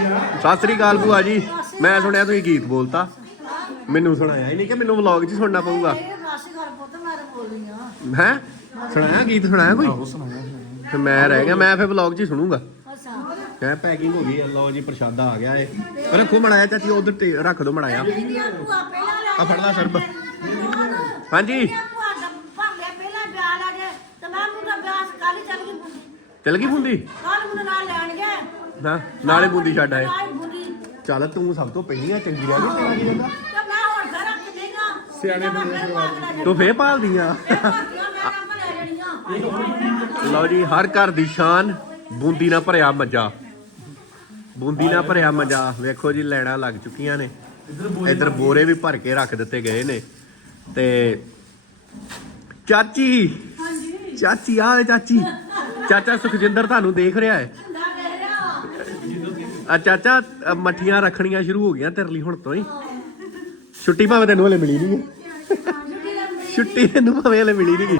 ਸਤਿ ਸ੍ਰੀ ਅਕਾਲ ਭੂਆ ਜੀ। ਮੈਂ ਸੁਣਿਆ ਤੁਸੀਂ ਗੀਤ ਬੋਲਤਾ। ਮੈਨੂੰ ਸੁਣਾਇਆ ਹੀ ਨਹੀਂ ਕਿ ਮੈਨੂੰ ਵਲੌਗ 'ਚ ਹੀ ਸੁਣਨਾ ਪਊਗਾ। ਮਾਸੀ ਘਰ ਪੁੱਤ ਮੈਂ ਤਾਂ ਬੋਲ ਰਹੀ ਹਾਂ? ਹੈ ਸੁਣਾਇਆ ਗੀਤ ਸੁਣਾਇਆ ਕੋਈ? ਤੇ ਮੈਂ ਰਹਿ ਗਿਆ ਮੈਂ ਫਿਰ ਵਲੌਗ 'ਚ ਹੀ ਸੁਣੂਗਾ। ਕਹਿ ਪੈਕਿੰਗ ਹੋ ਗਈ ਆ ਲਓ ਜੀ ਪ੍ਰਸ਼ਾਦਾ ਆ ਗਿਆ ਏ। ਰੱਖੋ ਮੜਾਇਆ ਚਾਚੀ ਉਧਰ ਤੇ ਰੱਖ ਦੋ ਮੜਾਇਆ। ਆ ਫੜ ਲੈ ਸਰਬ ਹਾਂਜੀ। ਹੀ ਚੱਲ ਗਈ ਬੁੰਦੀ ਚਲ ਗਈ ਫੁੰਦੀ ਕੱਲ ਮੈਨੂੰ ਨਾਲ ਲੈਣ ਨਾ ਨਾਲੇ ਬੂੰਦੀ ਛੱਡ ਆਏ। ਚੱਲ ਤੂੰ ਸਭ ਤੋਂ ਪਹਿਲੀ ਆ ਚੰਗੀ ਰਹਿ ਗਈ ਤੇਰਾ ਰੱਖ ਦੇਗਾ ਸਿਆਣੇ ਬੰਦੇ ਤੂੰ ਫੇਰ ਪਾਲਦੀਆਂ ਲਓ ਜੀ ਹਰ ਘਰ ਦੀ ਸ਼ਾਨ ਬੂੰਦੀ ਨਾਲ ਭਰਿਆ ਮੱਜਾ ਬੂੰਦੀ ਨਾਲ ਭਰਿਆ ਮੱਜਾ ਵੇਖੋ ਜੀ ਲੈਣਾ ਲੱਗ ਚੁੱਕੀਆਂ ਨੇ। ਇੱਧਰ ਬੋਰੇ ਵੀ ਭਰ ਕੇ ਰੱਖ ਦਿੱਤੇ ਗਏ ਨੇ। ਤੇ ਚਾਚੀ ਚਾਚੀ ਆ ਚਾਚੀ। ਚਾਚਾ ਸੁਖਜਿੰਦਰ ਤੁਹਾਨੂੰ ਦੇਖ ਰਿਹਾ ਹੈ। ਆ ਚਾਚਾ ਅ, ਮੱਠੀਆਂ ਰੱਖਣੀਆਂ ਸ਼ੁਰੂ ਹੋ ਗਈਆਂ ਤੇਰੇ ਲਈ ਹੁਣ ਤੋਂ ਹੀ। ਛੁੱਟੀ ਭਾਵੇਂ ਤੈਨੂੰ ਹਲੇ ਮਿਲੀ ਨਹੀਂ ਛੁੱਟੀ ਤੈਨੂੰ ਭਾਵੇਂ ਹਲੇ ਮਿਲੀ ਨਹੀਂ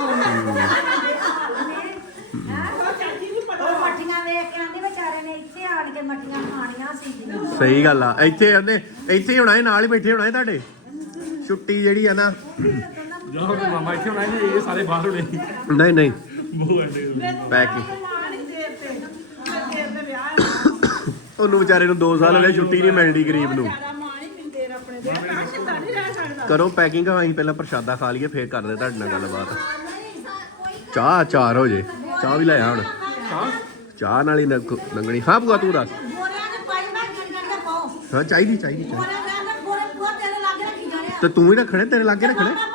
ਮੱਠੀਆਂ ਵੇਖ ਕੇ ਆਂਦੇ ਵਿਚਾਰੇ ਨੇ ਇੱਥੇ ਆਣ ਕੇ ਮੱਠੀਆਂ ਖਾਣੀਆਂ ਸੀ ਸਹੀ ਗੱਲ ਆ। ਇੱਥੇ ਉਹਨੇ ਇੱਥੇ ਹੀ ਹੋਣਾ ਇਹ ਨਾਲ ਹੀ ਬੈਠੇ ਹੋਣਾ ਇਹ ਤੁਹਾਡੇ। ਛੁੱਟੀ ਜਿਹੜੀ ਆ ਨਾ। ਜਦੋਂ ਮਾਮਾ ਇੱਥੇ ਹੋਣਾ ਇਹ ਸਾਰੇ ਬਾਹਰ ਹੋਣੇ ਨਹੀਂ ਨਹੀਂ। ਬਹੁਤ ਅੱਡੇ ਪੈਕਿੰਗ ਉਹਨੂੰ ਵਿਚਾਰੇ ਨੂੰ 2 ਸਾਲ ਹੋ ਗਏ ਛੁੱਟੀ ਨਹੀਂ ਮਿਲਦੀ ਗਰੀਬ ਨੂੰ। ਕਰੋ ਪੈਕਿੰਗ ਅਸੀਂ ਪਹਿਲਾਂ ਪ੍ਰਸ਼ਾਦਾ ਖਾ ਲਈਏ ਫੇਰ ਕਰਦੇ ਤੁਹਾਡੇ ਨਾਲ ਗੱਲਬਾਤ। ਚਾਹ ਚਾਰ ਹੋ ਜੇ। ਚਾਹ ਵੀ ਲੈ ਆ ਹੁਣ ਚਾਹ ਨਾਲ ਹੀ ਨੰਗ- ਲੰਗਣੀ ਹਾਂ ਭੂਆ ਤੂੰ ਦੱਸ। ਦੇ ਪਾਈ ਮੈਂ ਪਾਓ। ਹਾਂ ਚਾਹੀਦੀ ਚਾਹੀਦੀ ਚਾਹੀਦੀ। ਦੇ ਤੇਰੇ ਲਾਗੇ ਰੱਖੀ ਤੇ ਤੂੰ ਵੀ ਰੱਖਣੇ ਤੇਰੇ ਲਾਗੇ ਰੱਖਣੇ? ਆਪਾਂ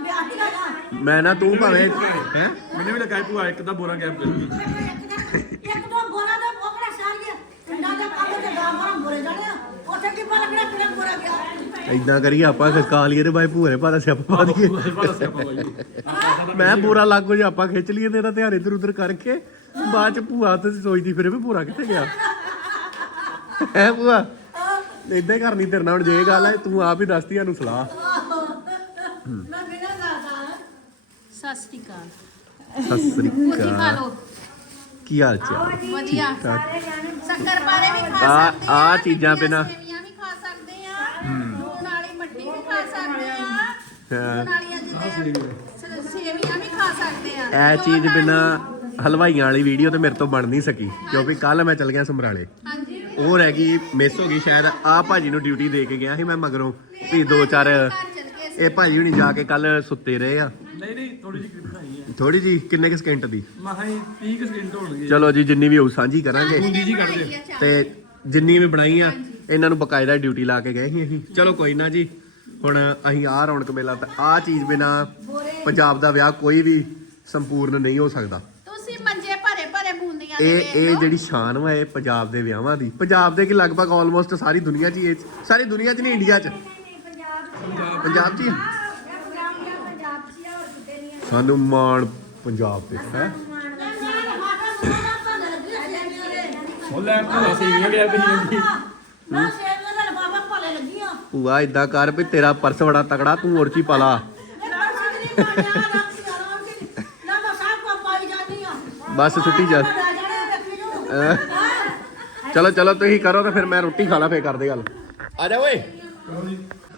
ਵਿਆਹ ਮੈਂ ਨਾ ਤੂੰ ਭਾਵੇਂ ਹੈ? ਮੈਨੂੰ ਵੀ ਲੱਗਾ ਭੂਆ ਇੱਕ ਤਾਂ ਬੋਰਾ ਗੈਪ ਚੱਲ ਗਈ ਇੱਕ ਦੋ ਬੋਰਾ ਦਾ ਬੋਕੜਾ ਸਾਰੀਏ ਪਿੰਡਾਂ ਦੇ ਕੰਮ ਤੇ ਦਾ ਬੋਰਾ ਬੋਰੇ ਜਾਣੇ ਆ ਉੱਥੇ ਕੀ ਪਾ ਲੱਗਣਾ ਕਿਹੜਾ ਬੋਰਾ ਗਿਆ ਇਦਾਂ ਕਰੀਏ ਆਪਾਂ ਖਾ ਲਈਏ ਤੇ ਬਾਈ ਭੂਰੇ ਭਾਦਾ ਸਿਆਪਾ ਪਾ ਦਈਏ। ਮੈਂ ਪੂਰਾ ਲਾਗੋ ਜੇ ਆਪਾਂ ਖਿੱਚ ਲਈਏ ਤੇ ਇਹਦਾ ਧਿਆਨ ਇੱਧਰ ਉੱਧਰ ਕਰਕੇ ਬਾਅਦ ਚ ਭੂਆ ਤੇ ਸੋਚਦੀ ਫਿਰੇ ਵੀ ਭੂਰਾ ਕਿੱਥੇ ਗਿਆ। ਹੈ ਭੂਆ? ਇਦਾਂ ਕਰਨੀ ਤੇਰੇ ਨਾਲ ਹੁਣ ਜੇ ਇਹ ਗੱਲ ਹੈ ਤੂੰ ਆਪ ਹੀ ਦੱਸਦੀ ਸਾਨੂੰ ਸਲਾਹ। ਮੈਂ ਬਿਨਾਂ ਦੱਸਦਾ ਸਤਿ ਸ਼੍ਰੀ ਅਕਾਲ। ਸਤਿ ਸ੍ਰੀ ਕੀ ਅਕਾਲ। ਕੀ ਹਾਲ ਚਾਲ? ਵਧੀਆ। ਸਾਰੇ ਜਾਣੇ ਸ਼ੱਕਰ ਪਾਰੇ ਵੀ ਖਾ ਆ- ਸਕਦੇ ਆ ਚੀਜ਼ਾਂ ਬਿਨਾਂ- ਹਾਂ। ਲੂਣ ਵਾਲੀਆਂ ਜਿੱਦਾਂ ਸ- ਸੇਵੀਆਂ ਵੀ ਖਾ ਸਕਦੇ ਆ। ਇਹ ਚੀਜ਼ ਬਿਨਾ ਹਲਵਾਈਆਂ ਵਾਲੀ ਵੀਡੀਓ ਤੇ ਮੇਰੇ ਤੋਂ ਬਣ ਨਹੀਂ ਸਕੀ ਕਿਉਂਕਿ ਕੱਲ ਮੈਂ ਚੱਲ ਗਿਆ ਸਮਰਾਲੇ ਹਾਂਜੀ। ਉਹ ਰਹਿ ਗਈ ਮਿਸ ਹੋ ਗਈ ਸ਼ਾਇਦ। ਆ ਭਾਜੀ ਨੂੰ ਡਿਊਟੀ ਦੇ ਕੇ ਗਿਆ ਸੀ ਮੈਂ ਮਗਰੋਂ ਵੀ ਦੋ ਚਾਰ ਇਹ ਭਾਜੀ ਹੁਣੀ ਜਾ ਕੇ ਕੱਲ ਸੁੱਤੇ ਰਹੇ ਆ। ਨਹੀਂ ਨਹੀਂ ਥੋੜੀ ਜਿਹੀ ਕ੍ਰਿਪ ਬਣਾਈ ਹੈ ਥੋੜੀ ਜੀ ਕਿੰਨੇ ਕਿ ਸਕਿੰਟ ਦੀ? ਮਸਾਂ ਹੀ 30 ਕੁ ਸਕਿੰਟ ਹੋਣਗੇ। ਚਲੋ ਜੀ ਜਿੰਨੀ ਵੀ ਹੋਊ ਸਾਂਝੀ ਕਰਾਂਗੇ। ਜੀ ਕੱਢ। ਤੇ ਜਿੰਨੀ ਵੀ ਬਣਾਈ ਆ ਇਹਨਾਂ ਨੂੰ ਬਕਾਇਦਾ ਡਿਊਟੀ ਲਾ ਕੇ ਗਏ ਸੀ ਅਸੀਂ। ਚਲੋ ਕੋਈ ਨਾ ਜੀ ਹੁਣ ਅਸੀਂ ਆ ਰੌਣਕ ਮੇਲਾ ਤਾਂ ਆ ਚੀਜ਼ ਬਿਨਾ ਪੰਜਾਬ ਦਾ ਵਿਆਹ ਕੋਈ ਵੀ ਸੰਪੂਰਨ ਨਹੀਂ ਹੋ ਸਕਦਾ। ਤੁਸੀਂ ਮੰਜੇ ਭਰੇ ਭਰੇ ਬੂੰਦੀਆਂ ਦੇ ਇਹ ਇਹ ਜਿਹੜੀ ਸ਼ਾਨ ਵਾ ਇਹ ਪੰਜਾਬ ਦੇ ਵਿਆਹਾਂ ਦੀ। ਪੰਜਾਬ ਦੇ ਕੀ ਲਗਭਗ ਆਲਮੋਸਟ ਸਾਰੀ ਦੁਨੀਆ 'ਚ ਹੀ ਇਹ ਸਾਰੀ ਦੁਨੀਆ 'ਚ ਨਹੀਂ ਇੰਡੀਆ 'ਚ। ਪੰਜਾਬ 'ਚ ਹੀ ਸਾਨੂੰ ਮਾਣ ਪੰਜਾਬ ਤੇ ਹੈ? ਉਹ ਲੈ ਸੇਵੀਆਂ ਗੈਪ ਨਹੀਂ ਹੁੰਦੀ ਮੈਂ ਸੇਵੀਆਂ ਦਾ ਲਫਾਫਾ ਭਾਲੇ ਲੱਗੀ ਆ ਭੂਆ ਇਦਾਂ ਕਰ ਵੀ ਤੇਰਾ ਪਰਸ ਬੜਾ ਤਕੜਾ ਤੂੰ ਪਾਈ ਜਾਂਦੀ ਆ ਬਸ ਛੁੱਟੀ ਜਾ ਚਲੋ ਚਲੋ ਤੁਸੀਂ ਕਰੋ ਤੇ ਫਿਰ ਮੈਂ ਰੋਟੀ ਖਾ ਲਾ ਫੇਰ ਕਰਦੇ ਗੱਲ। ਆ ਜਾ ਓਏ।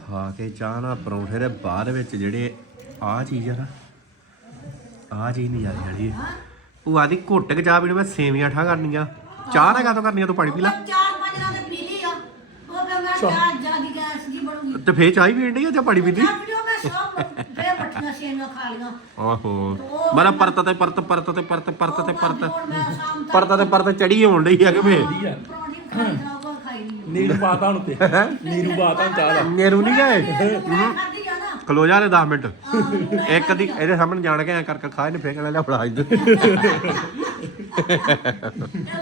ਖਾ ਕੇ ਚਾਹ ਨਾਲ ਪਰੌਂਠੇ ਦੇ ਬਾਅਦ ਵਿੱਚ ਜਿਹੜੇ ਆ ਚੀਜ਼ ਆ ਨਾ ਆ ਚੀਜ਼ ਨਹੀਂ ਜਾਂਦੀ ਵਾਲੀ ਭੂਆ ਦੀ ਘੁੱਟ ਕੇ ਚਾਹ ਪੀਣੀ ਮੈਂ ਸੇਵੀਆਂ ਠਾ ਕਰਨੀਆਂ। ਚਾਹ ਨਾ ਕਾਤੋਂ ਕਰਨੀਆਂ ਤੂੰ ਪਾਣੀ ਪੀ ਲੈ। ਚਾਰ ਪੰਜ ਨਾਲ ਪੀ ਲਈ ਆ। ਉਹ ਕਹਿੰਦਾ ਮੈਂ ਚਾਰ ਜਾਗੀ ਗੈਸ ਦੀ ਬਣੂਗੀ ਤੇ ਫੇਰ ਚਾਹ ਹੀ ਪੀਣ ਡਈ ਆ ਜਾਂ ਪਾਣੀ ਪੀਂਦੀ? ਨਾ ਮੈਂ ਸਭ ਪੱਟੀਆਂ ਸੇਵੀਆਂ ਖਾ ਲੀਆਂ ਆਹੋ। ਮੇਰਾ ਪਰਤ ਤੇ ਪਰਤ ਪਰਤ ਤੇ ਪਰਤ ਪਰਤ ਤੇ ਪਰਤ। ਪਰਤ ਪਰਤ ਚੜੀ ਹੋਣ ਡਈ ਆ ਕਿ ਫੇਰ? ਪਰੌਂਠੀ ਖਾਈ ਨਾ ਉਹ ਖਾਈ ਨਹੀਂ। ਨੀਰੂ ਪਾਤਾ ਹੁਣ ਤੇ ਨੀਰੂ ਪਾਤਾ ਚਾਹ ਦਾ। ਨੇਰੂ ਨਹੀਂ ਗਏ? ਆ ਨਾ। ਖਲੋ ਜਾ ਰੇ 10 ਮਿੰਟ। ਇੱਕ ਦੀ ਇਹਦੇ ਸਾਹਮਣੇ ਜਾਣ ਕੇ ਐ ਕਰਕੇ ਖਾ ਇਹਨੇ ਫੇਰ ਕਹਿੰਦਾ ਲੈ ਫੜਾ ਇੱਧਰ ਇਹ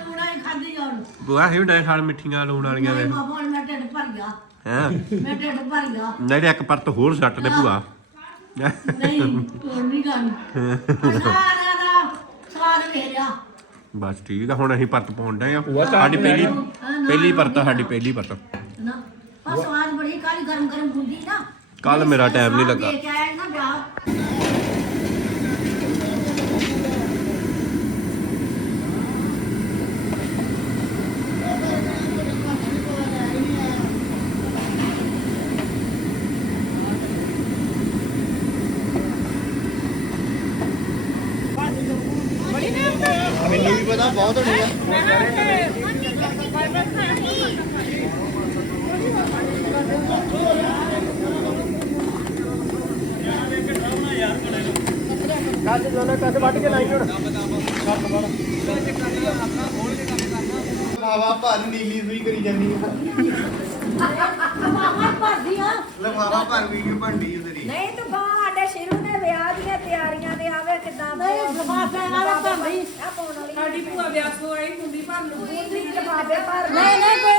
ਲੂਣਾ ਹੀ ਖਾਧੀ ਆ ਹੁਣ। ਬੁਆ ਹੀ ਡੇ ਖਾਣ ਮਿੱਠੀਆਂ ਲੂਣ ਵਾਲੀਆਂ ਵੇ। ਨਹੀਂ ਬਾਬਾ ਹੁਣ ਮੈਂ ਢਿੱਡ ਭਰ ਗਿਆ ਹੈ? ਮੈਂ ਢਿੱਡ ਭਰ ਗਿਆ ਨਹੀਂ ਤੇ ਇੱਕ ਪਰਤ ਹੋਰ ਸੱਟ ਦੇ ਭੂਆ। ਨਹੀਂ ਹੋਰ ਨਹੀਂ ਗਾਣੀ ਸਾਰਾ ਦਾ ਸਾਰ ਵੇਰਿਆ ਬਸ ਠੀਕ ਆ ਹੁਣ ਅਸੀਂ ਪਰਤ ਪਾਉਣ ਡਏ ਆ। ਭੂਆ ਸਾਡੀ ਪਹਿਲੀ। ਪਹਿਲੀ ਪਰਤ ਆ, ਸਾਡੀ ਪਹਿਲੀ ਪਰਤ। ਨਾ ਆ ਸਵਾਦ ਬੜੀ ਕਾਲੀ ਗਰਮ ਗਰਮ ਬੁੰਦੀ ਨਾ। ਕੱਲ ਮੇਰਾ ਟਾਈਮ ਨਹੀਂ ਲੱਗਾ। ਦੇ ਕੇ ਆਇਆ ਨਾ ਵਿਆਹ ਵੀ ਪਤਾ ਬਹੁਤ ਹੋਣੀ ਆ ਕੱਦ ਦੋਨੇ ਕੱਦ ਵੱਢ ਕੇ ਲਾਈ ਹੁਣ। ਹਵਾ ਭਰ ਨੀਲੀ ਸੂਈ ਕਰੀ ਜਾਂਦੀ ਆ। ਮਾਮਾ ਭਰਦੀਆਂ ਲਫਾਵਾ ਭਰ ਵੀਡੀਓ ਬਣਦੀ ਉਹਦੀ ਨਹੀਂ ਤੂੰ ਬਾਹ ਸਾਡੇ ਸ਼ਿਰੂ ਦੇ ਵਿਆਹ ਦੀਆਂ ਤਿਆਰੀਆਂ ਦੇ ਆਵੇ ਕਿਦਾਂ ਨਹੀਂ ਲਫਾਫੇ ਵਾਲਾ ਭੰਬੀ ਆ ਪਾਉਣ ਸਾਡੀ ਭੂਆ ਵਿਆਹ ਤੋਂ ਆਈ ਹੁੰਦੀ ਭਰ ਨੂੰ ਬੂੰਦੀ ਲਫਾਫੇ ਭਰ ਨਹੀਂ ਨਹੀਂ ਕੋਈ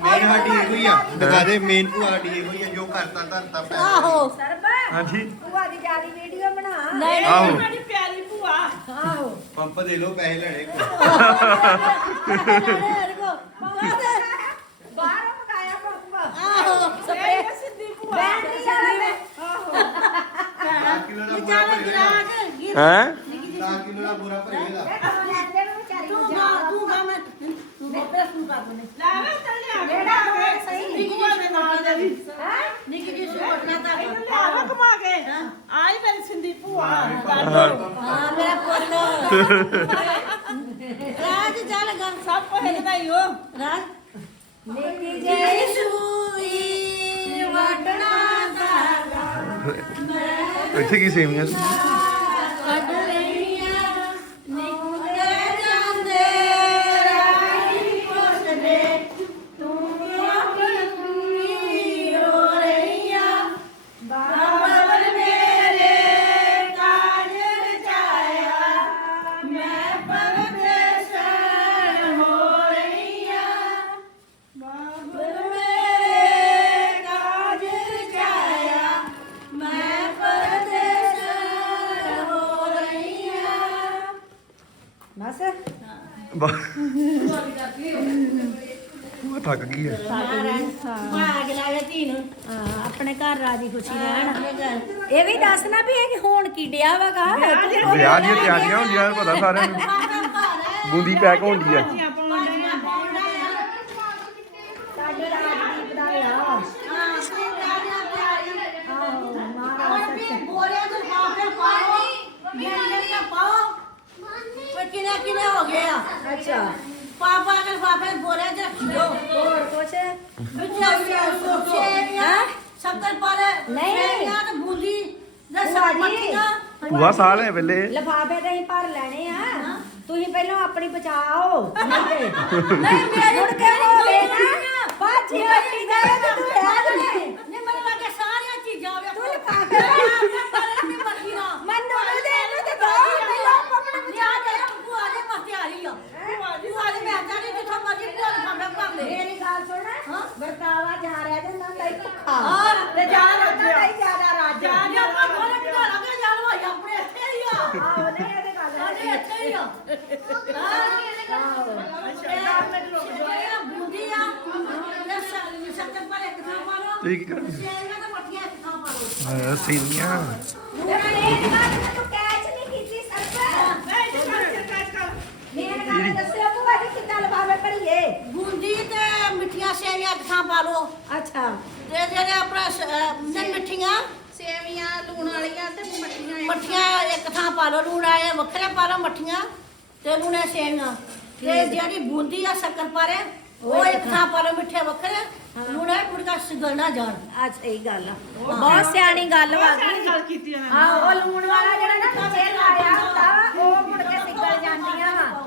ਮੇਨ ਸਾਡੀ ਇਹੋ ਹੀ ਆ। ਦਿਖਾ ਦੇ ਮੇਨ ਭੂਆ ਸਾਡੀ ਇਹੋ ਹੀ ਆ ਜੋ ਕਰਤਾ ਧਰਤਾ ਪੈਰ ਆਹੋ। ਸਰਬ ਹਾਂਜੀ। ਭੂਆ ਦੀ ਜਿਆਦੀ ਵੀਡੀਓ ਬਣਾ। ਨਹੀਂ ਆਹੋ। ਸਾਡੀ ਪਿਆਰੀ ਭੂਆ। ਆਹੋ। ਪੰਪ ਦੇ ਲੋ ਪੈਸੇ ਲੈਣੇ। ਕੋ ਬਾਹਰੋਂ ਮਗਾਇਆ ਪੰਪ। ਆਹੋ ਸਪਰੇ। ਸਿੱਧੀ ਭੂਆ ਬੈਟਰੀ ਵਾਲਾ ਮੈਂ 10 ਕਿਲੋ ਦਾ ਬੁਰਾ ਕੇ ਹੈ? 10 ਕਿਲੋ ਦਾ ਬੁਰਾ ਭਰੇਗਾ ਲੈਂਦੇ ਨੂੰ ਵਿਚਾਰੀ ਉਹ ਥੱਕ ਗਈ ਹੈ ਭਾਗ ਲਾਵੇ ਧੀ ਨੂੰ ਹਾਂ, ਆਪਣੇ ਘਰ ਰਾਜੀ ਖੁਸ਼ੀ ਰਹਿਣ। ਇਹ ਵੀ ਦੱਸ ਨਾ ਵੀ ਇਹ ਹੁਣ ਕੀ ਡਿਆ ਵਗਾ? ਵਿਆਹ ਦੀਆਂ ਤਿਆਰੀਆਂ ਹੁੰਦੀਆਂ ਪਤਾ ਸਾਰਿਆਂ ਨੂੰ। ਬੂੰਦੀ ਪੈਕ ਹੁੰਦੀ ਆ ਸਾਡੇ ਰਾਜਦੀਪ ਦਾ ਵਿਆਹ ਵਾ। ਆਹੋ ਮਹਾਰਾਜ ਕਿਨੇ ਕਿਨੇ ਹੋ ਗਏ ਆ? ਅੱਛਾ। ਪਾਪਾ ਕੇ ਪਾਪੇ ਬੋਲੇ ਚ ਰੱਖਿਓ। ਹੋਰ ਕੁਛ? ਹਾਂ? ਸ਼ੱਕਰ ਪਾਰੇ ਨਹੀਂ। ਤੇ ਬੂੰਦੀ ਦੇ। ਮੱਠੀਆਂ। ਭੂਆ ਸਾਲ ਹੈ ਵੇਲੇ ਲਫਾਫੇ ਤੇ ਹੀ ਭਰ ਲੈਣੇ ਆ। ਤੁਸੀਂ ਪਹਿਲਾਂ ਆਪਣੀ ਬਚਾਓ। ਨਹੀਂ ਨਹੀਂ ਮੇਰੀ ਮੁੜ ਕੇ ਹੋਵੇ ਨਾ ਬਾਜੀ ਵੱਟੀ ਜਾਵੇ ਤੇ ਤੂੰ ਰਹਿ ਜਾਣੇ ਨਹੀਂ ਮੈਨੂੰ ਲੱਗੇ ਸਾਰੀਆਂ ਚੀਜ਼ਾਂ ਵੇ ਤੂੰ ਲਿਫਾਫੇ ਨਹੀਂ ਮੱਠੀ ਨਾ। ਮੈਨੂੰ ਵੀ ਦੇ ਇਹਨੂੰ ਤੇ ਦੋ ਪਹਿਲਾਂ ਆਪਣੇ ਲਿਆ ਕੇ ਭੂਆ ਦੇ ਮਸਤਿਆਰੀ ਆ ਮੈਂ ਜਾਣੀ ਜਿੱਥੋਂ ਮਰਜ਼ੀ ਭੂਆ ਦੇ ਸਾਹਮਣੇ ਕਰ ਲੈ ਮੇਰੀ ਗੱਲ ਸੁਣ। ਹਾਂ। ਵਰਤਾਵਾ ਜਾ ਰਿਹਾ ਤੇ ਨਾ ਲਈ ਭੁੱਖਾ ਹਾਂ ਤੇ ਜਾ ਰੱਜਿਆ ਨਹੀਂ ਜ਼ਿਆਦਾ ਰੱਜ। ਜਾ ਜਾ ਆਪਾਂ ਕੋਲੇ ਕਿਹੜਾ ਲੱਗੇ ਜਾਨ ਭਾਈ ਆਪਣੇ ਇੱਥੇ ਹੀ ਆ। ਆਹੋ ਨਹੀਂ ਇਹਦੇ ਗੱਲ ਸਾਡੇ ਇੱਥੇ ਹੀ ਆ। ਬੁੰਦੀ ਆ। ਸ਼ੱਕਰ ਪਰ ਇੱਕ ਥਾਂ ਪਾ ਲਓ। ਤੁਸੀਂ ਕੀ ਕਰਦੇ? ਸੇਵੀਆਂ ਤੇ ਹਾਂ ਸੇਮੀਆਂ ਮੇਰਾ ਇਹ ਗੱਲ ਤੂੰ ਕੈਚ ਨਹੀਂ ਕੀਤੀ ਸਰਪੰਚ ਮੇਨ ਗੱਲ ਦੱਸਿਓ ਭੂਆ ਜੀ ਕਿੱਦਾਂ ਲਫਾਫੇ ਭਰੀਏ ਬੂੰਦੀ ਤੇ ਮਿੱਠੀਆਂ ਸੇਵੀਆਂ ਇੱਕ ਥਾਂ ਪਾ ਲਓ। ਅੱਛਾ। ਤੇ ਜਿਹੜੇ ਆਪਣਾ ਸ- ਅਹ ਮਿੱਠੀਆਂ ਸੇਵੀਆਂ ਲੂਣ ਵਾਲੀਆਂ ਤੇ ਮੱਠੀਆਂ ਮੱਠੀਆਂ ਇੱਕ ਥਾਂ ਪਾ ਲਓ ਲੂਣ ਆਏ ਵੱਖਰੇ ਪਾ ਲਓ ਮੱਠੀਆਂ ਤੇ ਲੂਣੇ ਸੇਵੀਆਂ। ਤੇ ਜਿਹੜੀ ਬੂੰਦੀ ਆ ਸ਼ੱਕਰ ਪਾਰੇ ਉਹ ਇੱਕ ਥਾਂ ਪਾ ਲਓ ਮਿੱਠੇ ਵੱਖਰੇ ਲੂਣੇ ਮੁਰਗਾ ਸਿਗਲ ਨਾ ਜਾਣ। ਆ ਸਹੀ ਗੱਲ ਆ। ਬਹੁਤ ਸਿਆਣੀ ਗੱਲ ਵਾ। ਗੱਲ ਕੀਤੀ ਆ ਆ ਉਹ ਲੂਣ ਵਾਲਾ ਜਿਹੜਾ ਨਾ ਹੁੰਦਾ ਵਾ ਉਹ ਮੁੜ ਕੇ ਸਿੱਗਲ ਜਾਂਦੀਆਂ ਵਾ।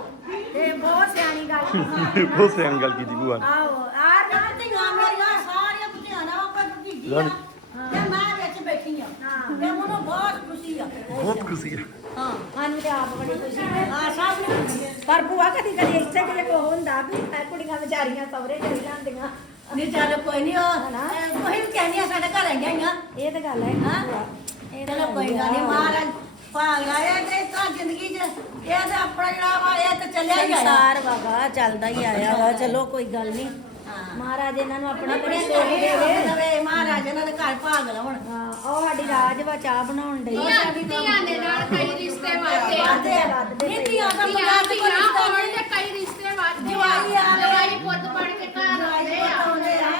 ਤੇ ਬਹੁਤ ਸਿਆਣੀ ਗੱਲ ਕੀਤੀ ਬਹੁਤ ਸਿਆਣੀ ਗੱਲ ਕੀਤੀ ਭੂਆ ਨੇ। ਆ ਨਾ ਧੀਆਂ ਮੇਰੀਆਂ ਸਾਰੀਆਂ ਧੀਆਣਾ ਉਹ ਭਤੀਜੀਆਂ ਤੇ ਮੈਂ ਵਿੱਚ ਬੈਠੀ ਆ। ਤੇ ਮੈਨੂੰ ਬਹੁਤ ਖੁਸ਼ੀ ਆ। ਬਹੁਤ ਖੁਸ਼ੀ ਹੈ ਹਾਂ ਸਾਨੂੰ ਤੇ ਆਪ ਬੜੀ ਖੁਸ਼ੀ ਹੈ ਆ ਸਭ ਨੂੰ ਖੁਸ਼ੀ ਆ। ਪਰ ਭੂਆ ਕਦੀ ਕਦੀ ਇੱਥੇ ਕਿਤੇ ਕੋ ਹੁੰਦਾ ਵੀ ਇਹ ਕੁੜੀਆਂ ਵਿਚਾਰੀਆਂ ਸਵਰੇ ਚਲੀ ਜਾਂਦੀਆਂ। ਨਹੀਂ ਚੱਲ ਕੋਈ ਨਹੀਂ ਉਹ ਹਨਾ? ਕੋਈ ਵੀ ਕਹਿੰਦੀਆਂ ਸਾਡੇ ਘਰ ਆਈਆਂ ਆਈਆਂ। ਇਹ ਤਾਂ ਗੱਲ ਹੈ। ਹਾਂ? ਭੂਆ ਇਹ ਤਾਂ ਚਲੋ ਕੋਈ ਗੱਲ ਨਹੀਂ ਮਹਾਰਾਜ ਭਾਗ ਲਾਇਆ ਤੇ ਤਾਂ ਜ਼ਿੰਦਗੀ 'ਚ। ਇਹ ਤਾਂ ਆਪਣਾ ਜਿਹੜਾ ਵਾ ਇਹ ਤਾਂ ਚੱਲਿਆ ਹੀ ਆਇਆ। ਸੰਸਾਰ ਵਾਗਾ ਚੱਲਦਾ ਹੀ ਆਇਆ ਵਾ। ਚਲੋ ਕੋਈ ਗੱਲ ਨਹੀਂ। ਮਹਾਰਾਜ ਇਹਨਾਂ ਨੂੰ ਆਪਣੀ ਆਪਣੇ ਸੋਚ ਦੇਵੇ ਦੇਵੇ ਮਹਾਰਾਜ ਇਹਨਾਂ ਦੇ ਘਰ ਭਾਗ ਲਾਉਣ। ਹਾਂ ਉਹ ਸਾਡੀ ਰਾਜ ਵਾ ਚਾਹ ਬਣਾਉਣ ਡਈ। ਧੀਆਂ ਦੇ ਨਾਲ ਕਈ ਰਿਸ਼ਤੇ ਵਾਦੇ ਆ। ਆਦੇ ਵੱਧਦੇ ਨਹੀਂ ਪਏ। ਧੀਆਂ ਦਾ ਕੋਈ ਰਿਸ਼ਤਾ ਨਹੀਂ। ਤੇ ਕਈ ਰਿਸ਼ਤੇ ਵਾਦੇ ਜਵਾਈ ਆ ਗਏ। ਜਵਾਈ ਪੁੱਤ ਬਣ ਕੇ ਘਰ ਆਉਂਦੇ ਆ। ਆਉਂਦੇ ਆ।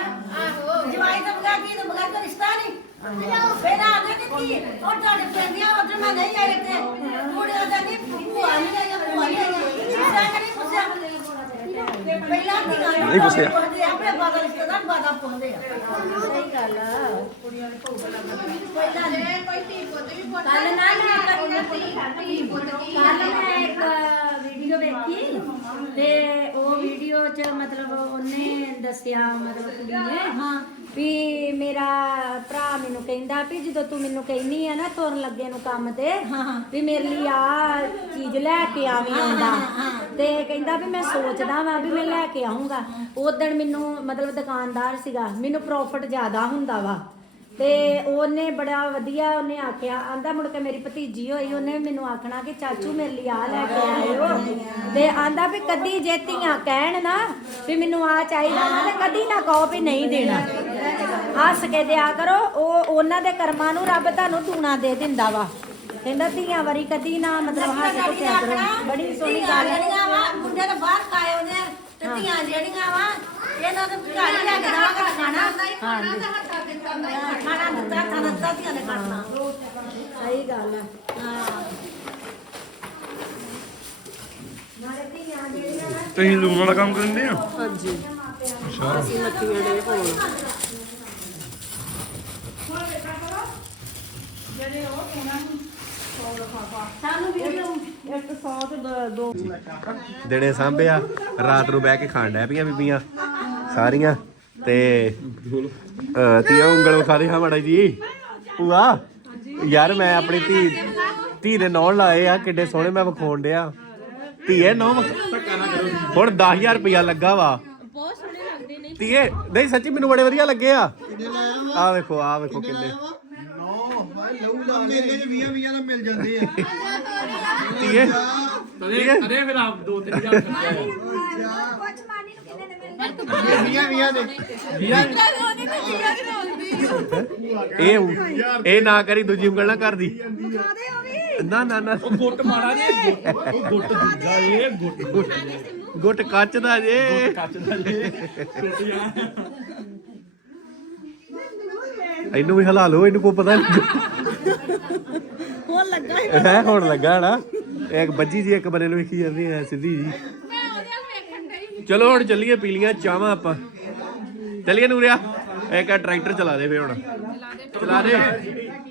ਆਹੋ। ਜਵਾਈ ਤਾਂ ਬਗਾ ਕੀ ਤਾਂ ਬਗਾ ਕੋਈ ਰਿਸ਼ਤਾ ਨਹੀਂ। ਪਹਿਲਾਂ ਆਗੇ ਨਹੀਂ ਉਹ ਤੁਹਾਡੇ ਪੈਂਦੀਆਂ ਉਧਰ ਮੈਂ ਨਹੀਂ ਆਈ ਤੇ ਮੁੜਿਆ ਦਾ ਨਹੀਂ ਭੂਆ ਨਹੀਂ ਆਈ ਭੂਆ ਨਹੀਂ ਆਈ। ਨਹੀਂ ਪੁੱਛਿਆ? ਪੁੱਛਦੇ ਆ, ਆਪਣੇ ਬਾਦਾ ਰਿਸ਼ਤੇਦਾਰ ਬਾਦਾ ਪੁੱਛਦੇ ਆ। ਸਹੀ ਗੱਲ ਆ। ਪਹਿਲਾਂ ਜੇ ਕੋਈ ਧੀ ਪੁੱਤ ਵੀ ਪੁੱਤ ਕੱਲ ਨਾ ਮੈਂ ਧੀ ਪੁੱਤ ਕੀ ਕੱਲ ਮੈਂ ਇੱਕ ਵੀਡੀਓ ਵੇਖੀ ਤੇ ਉਹ ਵੀਡੀਓ 'ਚ ਮਤਲਬ ਉਹਨੇ ਦੱਸਿਆ ਮਤਲਬ ਕੁੜੀ ਨੇ ਹਾਂ ਵੀ ਮੈਨੂੰ ਕਹਿੰਦਾ ਵੀ ਜਦੋਂ ਤੂੰ ਮੈਨੂੰ ਕਹਿੰਨੀ ਆ ਨਾ ਤੁਰਨ ਲੱਗੇ ਨੂੰ ਕੰਮ ਤੇ ਵੀ ਮੇਰੇ ਲਈ ਆ ਚੀਜ਼ ਲੈ ਕੇ ਆਵੀਂ ਆਉਂਦਾ। ਤੇ ਕਹਿੰਦਾ ਵੀ ਮੈਂ ਸੋਚਦਾ ਵਾਂ ਵੀ ਮੈਂ ਲੈ ਕੇ ਆਉਂਗਾ ਉਦੋਂ ਮੈਨੂੰ ਮਤਲਬ ਦੁਕਾਨਦਾਰ ਸੀਗਾ ਮੈਨੂੰ ਪ੍ਰੋਫਿਟ ਜ਼ਿਆਦਾ ਹੁੰਦਾ ਵਾ। ਤੇ ਉਹਨੇ ਬੜਾ ਵਧੀਆ ਉਹਨੇ ਆਖਿਆ ਆਂਦਾ ਮੁੜ ਕੇ ਮੇਰੀ ਭਤੀਜੀ ਹੋਈ ਉਹਨੇ ਮੈਨੂੰ ਆਖਣਾ ਕਿ ਚਾਚੂ ਮੇਰੇ ਲਈ ਆ ਲੈ ਕੇ ਆਇਓ। ਤੇ ਆਂਦਾ ਵੀ ਕਦੀ ਜੇ ਧੀਆਂ ਕਹਿਣ ਨਾ ਵੀ ਮੈਨੂੰ ਆ ਚਾਹੀਦਾ ਨਾ ਤੇ ਕਦੀ ਨਾ ਕਹੋ ਵੀ ਨਹੀਂ ਦੇਣਾ। ਹੱਸ ਕੇ ਦਿਆ ਕਰੋ ਉਹ ਉਹਨਾਂ ਦੇ ਕਰਮਾਂ ਨੂੰ ਰੱਬ ਤੁਹਾਨੂੰ ਟੂਣਾ ਦੇ ਦਿੰਦਾ ਵਾ। ਕਹਿੰਦਾ ਧੀਆਂ ਵਾਰੀ ਕਦੀ ਨਾ ਮਤਲਬ ਹੱਸ ਕੇ ਦਿਆ ਕਰੋ। ਬੜੀ ਸੋਹਣੀ ਗੱਲ ਹੈ ਜਿਹੜੀਆਂ ਵਾ ਮੁੰਡੇ ਤਾਂ ਬਾਹਰ ਕਾਏ ਹੁੰਦੇ ਆ ਤੇ ਧੀਆਂ ਜਿਹੜੀਆਂ ਵਾ ਇਹਨਾਂ ਦੇ ਘਰ ਹੀ ਲੈ ਕੇ ਦਵਾਂਗਾ ਖਾਣਾ। ਹਾਂਜੀ। ਖਾਣਾ ਦਿੱਤਾ ਖਾਣਾ ਦਿੱਤਾ ਧੀਆਂ ਨੇ ਖਾਣਾ। ਸਹੀ ਗੱਲ ਹੈ ਹਾਂ। ਤੁਸੀਂ ਲੂਣ ਵਾਲਾ ਕੰਮ ਕਰਦੇ ਸਾਨੂੰ ਵੀਡੀਓ ਦਿਨੇ ਸਾਂਭਿਆ ਰਾਤ ਨੂੰ ਬਹਿ ਕੇ ਖਾਣ ਡੈ ਪਈਆਂ ਬੀਬੀਆਂ ਸਾਰੀਆਂ। ਤੇ ਅਹ, ਤੀਆਂ ਉਂਗਲ ਵਿਖਾ ਦੇ ਹਾਂ ਮਾੜਾ ਜੀ। ਭੂਆ ਯਾਰ ਮੈਂ ਆਪਣੀ ਧੀ ਧੀ ਦੇ ਨੌਣ ਲਾਏ ਆ ਕਿੱਡੇ ਸੋਹਣੇ ਮੈਂ ਵਿਖਾਉਣ ਡਿਆ। ਧੀਏ ਨੌ ਹੁਣ 10000 ਰੁਪਇਆ ਲੱਗਾ ਵਾ। ਬਹੁਤ ਸੋਹਣੇ ਲੱਗਦੇ ਨੇ। ਧੀਏ ਨਹੀਂ ਸੱਚੀ ਮੈਨੂੰ ਬੜੇ ਵਧੀਆ ਲੱਗੇ ਆ। ਆ ਵੇਖੋ ਆ ਵੇਖੋ ਕਿੰਨੇ ਨੋ ਭਾਈ ਲਊ ਲਾ ਮੇਲੇ ਚ 20 20 ਦਾ ਮਿਲ ਜਾਂਦੇ ਆ। ਧੀਏ ਅਰੇ ਅਰੇ ਫਿਰ ਆਪ ਦੋ ਤਿੰਨ ਹਜ਼ਾਰ ਖਰਚਿਆ ਹੈ। ਕੁਝ ਮਾਨੀ ਨੂੰ ਕਿੰਨੇ ਨੇ। ਮਿਲਨੇ 20 20 ਦੇ। ਇਹ ਇਹ ਨਾ ਕਰੀ ਦੂਜੀ ਉਂਗਲ ਨਾ ਕਰਦੀ। ਨਾ ਨਾ ਨਾ। ਉਹ ਗੁੱਟ ਮਾੜਾ ਜੇ। ਉਹ ਗੁੱਟ ਦੂਜਾ ਇਹ ਗੁੱਟ ਗੁੱਟ। ਕੱਚ ਦਾ ਜੇ। ਕੱਚ ਦਾ ਜੇ। ਟੁੱਟ ਜਾਣਾ ਇਹਨੂੰ ਵੀ ਹਿਲਾ ਲਓ ਇਹਨੂੰ ਕੋਈ ਪਤਾ ਨਹੀਂ। ਹੁਣ ਲੱਗਾ ਹੈ ਹੁਣ ਲੱਗਾ ਨਾ ਇੱਕ ਬੱਜੀ ਜੀ ਇੱਕ ਬੰਨੇ ਨੂੰ ਵੇਖੀ ਜਾਂਦੀ ਐ ਸਿੱਧੀ ਜੀ। ਚਲੋ ਹੁਣ ਚੱਲੀਏ ਪੀਲੀਆਂ ਚਾਵਾਂ ਆਪਾਂ। ਚੱਲੀਏ ਨੂਰਿਆ ਇੱਕ ਆ ਟਰੈਕਟਰ ਚਲਾ ਦੇ ਫੇ ਹੁਣ। ਚਲਾ ਦੇ।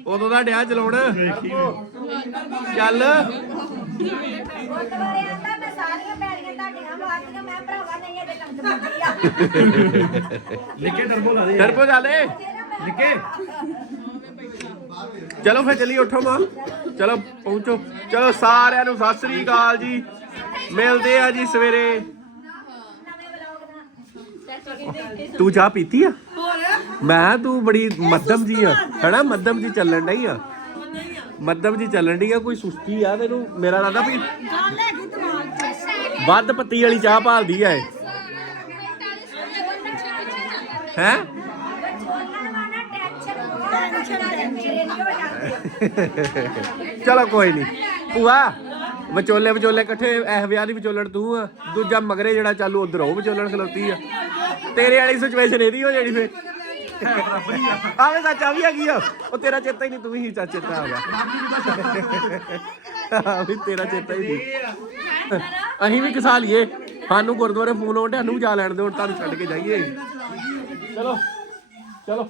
ਉਦੋਂ ਦਾ ਡਿਆ ਚਲਾਉਣ। ਚੱਲ। ਗੁਰਦੁਆਰੇ ਆਂਦਾ ਮੈਂ ਸਾਰੀਆਂ ਪੈੜੀਆਂ ਤੁਹਾਡੀਆਂ ਵਾਰਤੀਆਂ ਮੈਂ ਭਰਾਵਾ ਨਹੀਂ ਇਹਦੇ ਕਣਕ ਬੀਜੀ ਆ ਨਿੱਕੇ ਟਰਬੋ ਲਾ ਦੇ। ਟਰਬੋ ਚੱਲੇ ਨਿੱਕੇ। ਚਲੋ ਫੇ ਚੱਲੀਏ, ਉੱਠੋ ਮਾਂ। ਚਲੋ, ਪਹੁੰਚੋ। ਚਲੋ ਸਾਰਿਆਂ ਨੂੰ ਸਤਿ ਸ੍ਰੀ ਅਕਾਲ ਜੀ। ਮਿਲਦੇ ਆ ਜੀ ਸਵੇਰੇ। ਤੂੰ ਚਾਹ ਪੀਤੀ ਆ? ਮੈਂ ਤੂੰ ਬੜੀ ਮੱਧਮ ਜੀ ਆ। ਹੈਨਾ, ਮੱਧਮ ਜੀ ਚੱਲਣ ਡਈ ਆ? ਮੱਧਮ ਜੀ ਚੱਲਣ ਡਈ ਆ, ਕੋਈ ਸੁਸਤੀ ਆ ਤੈਨੂੰ? ਮੇਰਾ ਲੱਗਦਾ ਵੀ ਵੱਧ ਪੱਤੀ ਵਾਲੀ ਚਾਹ ਭਾਲਦੀ ਆ ਇਹ। ਹੈ ਉਹਨਾਂ ਵਾਲਾ ਟੈਨਸ਼ਨ ਟੈਨਸ਼ਨ ਮੇਰੇ ਨਹੀਂ ਹੋ ਜਾਂਦੀ ਚਲੋ ਕੋਈ ਨਹੀਂ ਭੂਆ, ਵਿਚੋਲੇ ਵਿਚੋਲੇ ਇਕੱਠੇ, ਇਹ ਵਿਆਹ ਦੀ ਵਿਚੋਲਣ ਤੂੰ ਆ। ਦੂਜਾ ਮਗਰੇ ਜਿਹੜਾ ਚਾਲੂ ਉਧਰ ਉਹ ਵਿਚੋਲਣ ਖਲੋਤੀ ਆ। ਤੇਰੇ ਵਾਲੀ ਸਿਚੁਏਸ਼ਨ ਇਹਦੀ ਹੋ ਜਾਣੀ ਫੇ ਆਵੇਂ ਚਾਚਾ ਵੀ ਹੈਗੀ ਆ। ਉਹ ਤੇਰਾ ਚੇਤਾ ਹੀ ਨਹੀਂ ਤੂੰ ਹੀ ਚਾਚੇ ਚੇਤਾ ਆ ਗਿਆ ਆ ਵੀ ਤੇਰਾ ਚੇਤਾ ਹੀ ਨਹੀਂ ਅਸੀਂ ਵੀ ਕਿਸਾ ਲਈਏ। ਸਾਨੂੰ ਗੁਰਦੁਆਰੇ ਫੋਨ ਆਉਂਦੇ ਸਾਨੂੰ ਵੀ ਜਾ ਲੈਣ ਦਿਓ, ਹੁਣ ਤੁਹਾਨੂੰ ਛੱਡ ਕੇ ਜਾਈਏ। ਚਲੋ ਚਲੋ।